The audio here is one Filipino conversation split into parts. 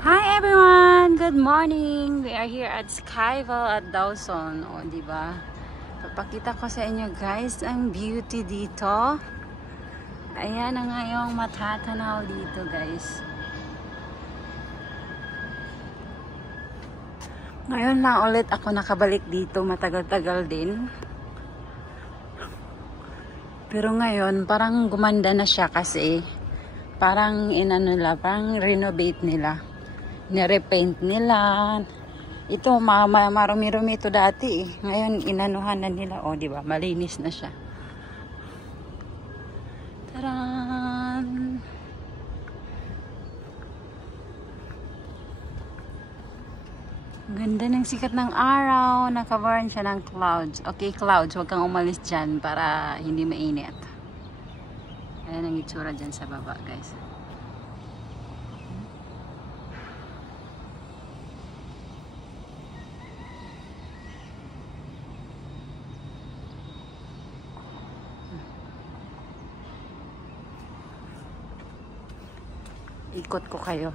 Hi everyone! Good morning! We are here at Skyville at Dawson. O, diba? Papakita ko sa inyo guys ang beauty dito. Ayan ang ngayong matatanaw dito guys. Ngayon lang ulit ako nakabalik dito. Matagal-tagal din. Pero ngayon parang gumanda na siya kasi parang parang renovate nila. Nirepaint nila. Ito, marumi-rumi ito dati eh. Ngayon, inanuhan na nila. O, diba? Malinis na siya. Taran! Ganda ng sikat ng araw. Nakabaran siya ng clouds. Okay, clouds. Huwag kang umalis dyan para hindi mainit. Ayan ang itsura dyan sa baba, guys. Ikot ko kayo.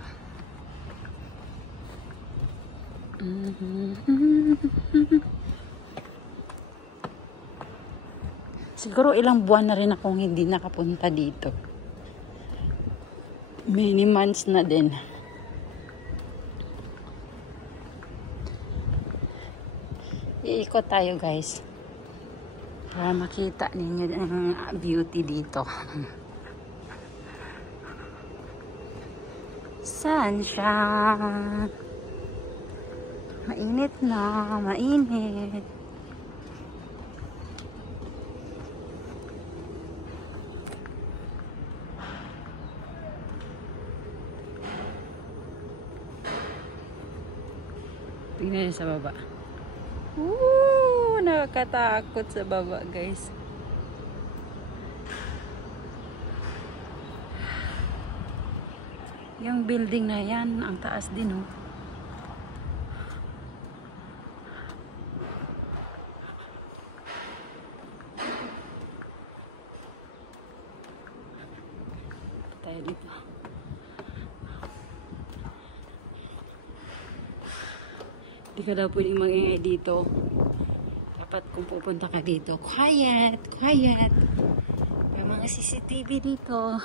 Siguro ilang buwan na rin akong hindi nakapunta dito. Many months na din. Iikot tayo guys. Para makita ninyo ang beauty dito. Sunshine. Mainit na, mainit. Tingnan niyo sa baba. Nakakatakot sa baba, guys. Yung building na yan, ang taas din, oh. Tayo dito. Hindi ka daw pwedeng mag-ingay dito. Dapat kung pupunta ka dito, quiet, quiet. May mga CCTV dito.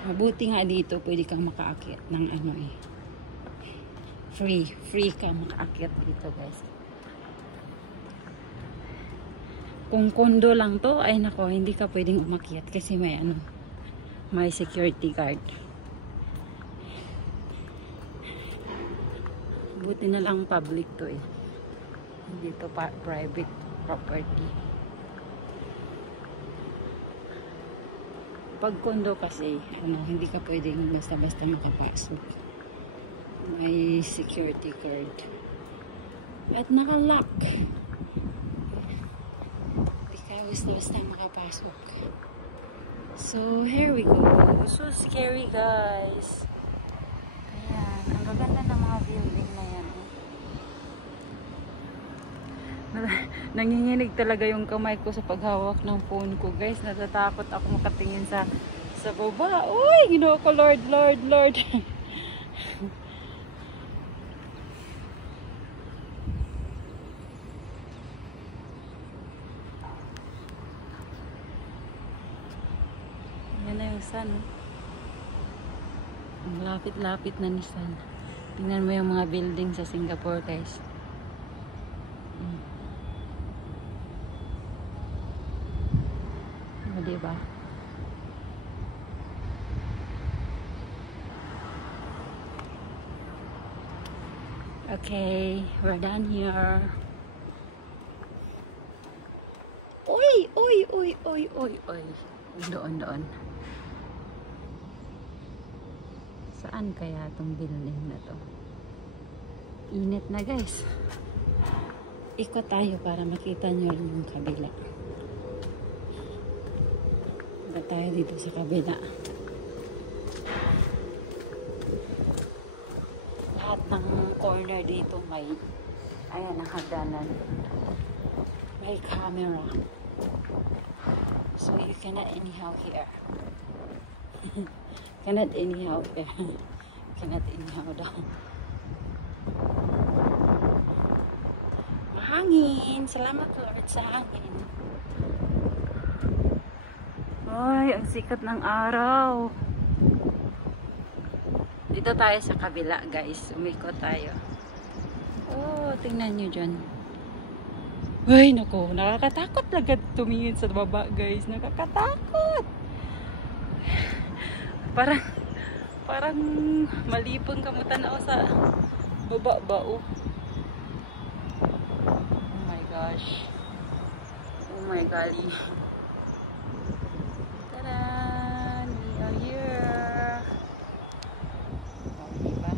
Mabuti nga dito, pwede kang makaakyat ng ano eh. Free ka makaakyat dito guys. Kung kondo lang to, ay nako, hindi ka pwedeng umakyat kasi may ano, may security guard. Buti na lang public to eh. Hindi to private property. Pag kondo kasi, ano, hindi ka pwedeng basta-basta makapasok. May security guard. At naka-lock. Hindi ka basta-basta makapasok. So, here we go. So scary, guys. Ayan. Ang gaganda ng mga building na yan. Nanginginig talaga yung kamay ko sa paghawak ng phone ko, guys. Natatakot ako makatingin sa baba. Uy, Ginoo ko, Lord, Lord, Lord. Yan na yung sun. Ang lapit-lapit na ni sun. Tingnan mo yung mga building sa Singapore, guys. Diba? Okay, we're done here. Uy. Doon. Saan kaya itong building na to? Init na guys. Ikot tayo para makita nyo yung kabila. Ikot tayo dito sa kabila. Lahat ng corner dito may, ayan ang hagdanan. high camera. So you cannot anyhow here. Cannot anyhow here. Cannot anyhow down. Mahangin. Salamat Lord sa hangin. Ay, ang sikat ng araw. Dito tayo sa kabila, guys. Umikot tayo. Oh, tingnan nyo dyan. Ay, nako. Nakakatakot agad tumingin sa baba, guys. Nakakatakot. Parang malipong kamutan ako sa baba ba, oh. Oh my gosh. Oh my golly. Tada! We are here. Oh, diba?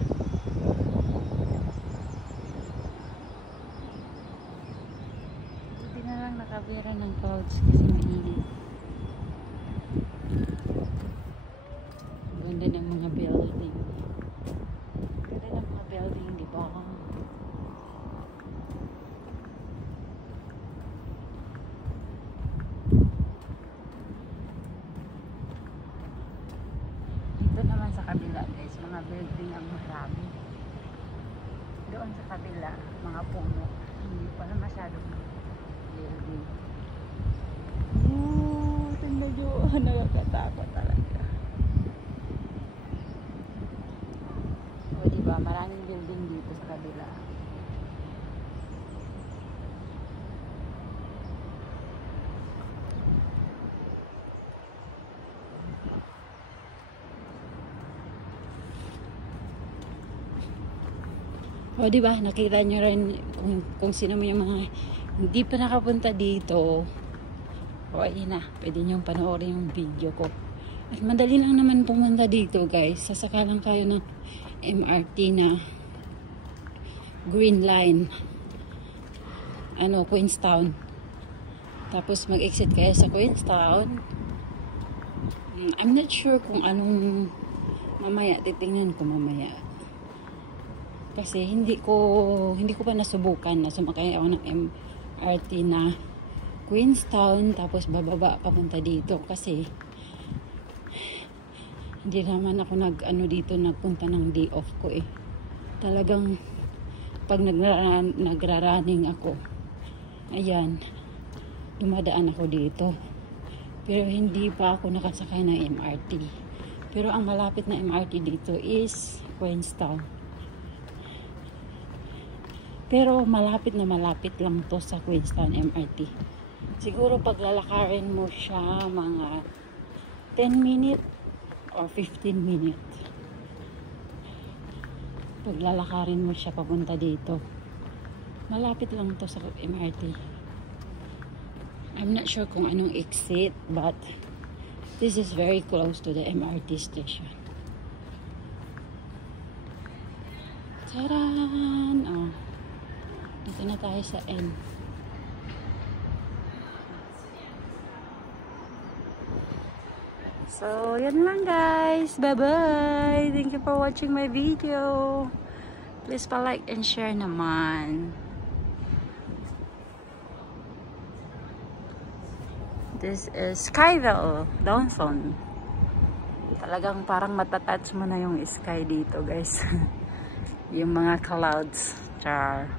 Buti na lang nakabira ng clouds kasi mainit. Ganda ng mga building. Ganda ng mga building, di ba? Dito naman sa kabila, guys, mga building ang marami. Doon sa kabila, mga puno. Hindi pala masyadong building. Tingnan nyo, nakakatakot talaga. O diba, maraming building dito sa kabila. O diba, nakita nyo rin kung sino mo yung mga hindi pa nakapunta dito. O ayun na, pwede nyo panoorin yung video ko. At madali lang naman pumunta dito, guys. Sasaka lang kayo ng MRT na Green Line. Queenstown. Tapos mag-exit kayo sa Queenstown. I'm not sure kung anong mamaya, titingnan ko mamaya. Kasi hindi ko pa nasubukan na sumakay ako ng MRT na Queenstown tapos bababa papunta dito kasi hindi naman ako dito nagpunta ng day off ko eh. Talagang pag nagra-running ako, ayan, dumadaan ako dito. Pero hindi pa ako nakasakay ng MRT. Pero ang malapit na MRT dito is Queenstown. Pero malapit na malapit lang to sa Queenstown MRT. Siguro paglalakarin mo siya mga 10 minutes or 15 minutes. Paglalakarin mo siya papunta dito. Malapit lang to sa MRT. I'm not sure kung anong exit, but this is very close to the MRT station. Taran! Oh. Dito na tayo sa N. So, yan lang guys. Bye-bye! Thank you for watching my video. Please pa-like and share naman. This is Skyville, Dawson. Talagang parang matatouch mo na yung sky dito guys. Yung mga clouds. Char.